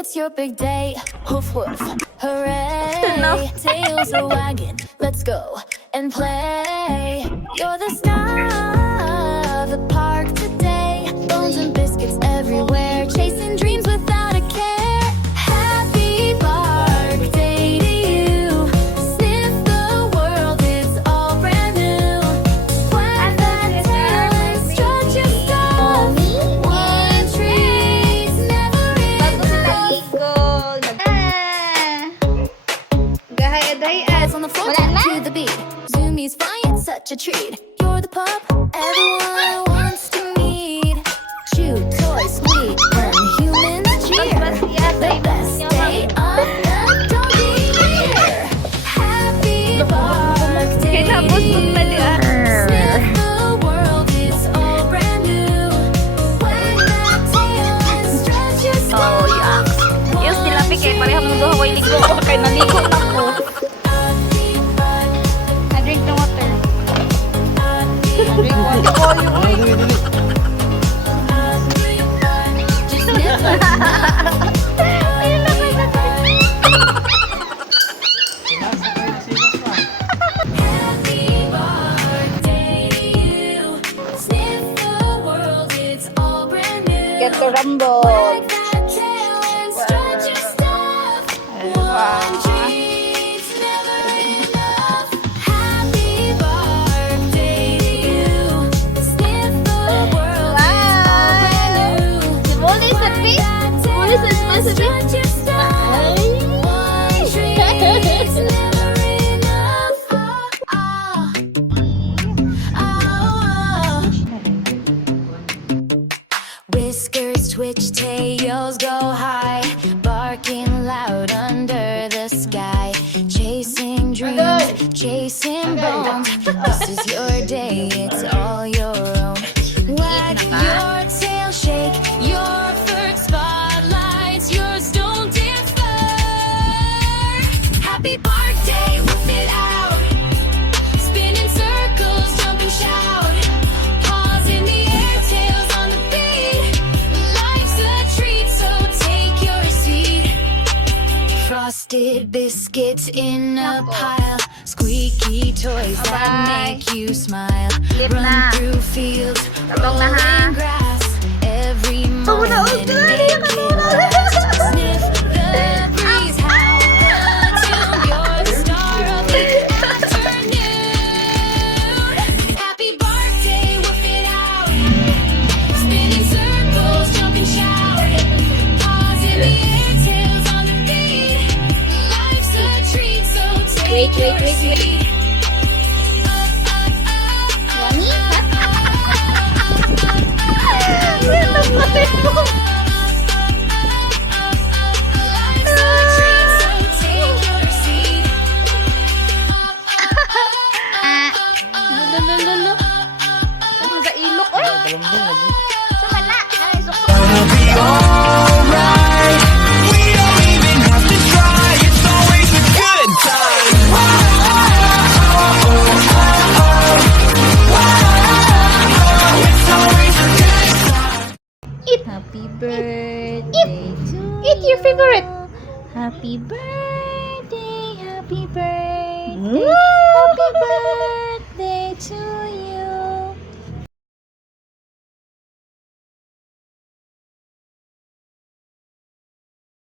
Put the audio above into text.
It's your big day. Hoof woof, hooray! Tails a wagging. Let's go and play. You're the star of the park today. Bones and biscuits everywhere, chasing dreams without a care. Happy Bark Day to you. Sniff the world, it's all brand new. Wag that tail and strut your stuff. One treat's never enough. Eyes on the floor, to the beat. Zoomies flying, such a treat. You're the pup everyone wants to meet. Chew, toy, squeak, and humans cheer. The best day of the doggy year. Happy Bark Day to you. Sniff the world, it's all brand new. Wag that tail and stretch your stuff. Yes, tilapik eh. Pareha mo daw ako'y ligo. Kaya naligo na ko. I drink the water. Happy Bark Day to you. Sniff the world, it's all brand new. Get to rumble. Wag that tail and stretch your stuff. One treat's never enough. Happy Bark Day to you. Sniff the world, it's all brand new. What is that fish? What is this massive fish? Stretch your stuff. One treat's never enough. Whiskers twitch, tails go high, barking loud under the sky, chasing dreams, chasing bones. This is your day, it's all your own. Wag your tail, shake your fur, spotlights yours, don't defer. Happy Bark Day, whip it out, spinning circles, jump and shout, paws in the air, tails on the beat. Life's a treat, so take your seat. Frosted biscuits in a pile, squeaky toys that make you smile. Lip na. Run through fields, Tatong na ha. rolling grass, every moment making last. Sniff the breeze, howl the tune, you're the star of the afternoon. Happy Bark Day, whip it out, spinning circles, jump and shout, paws in the air, tails on the beat. Life's a treat, so take your seat. Life's a treat, so take your seat. Lulululu. Ano sa ilok? Oy! Sumala. Ay, suksok. Gonna be alright. We don't even have to try. It's always a good time. It's always a good time. Happy birthday to Eat your favorite. Happy birthday, happy birthday, happy birthday.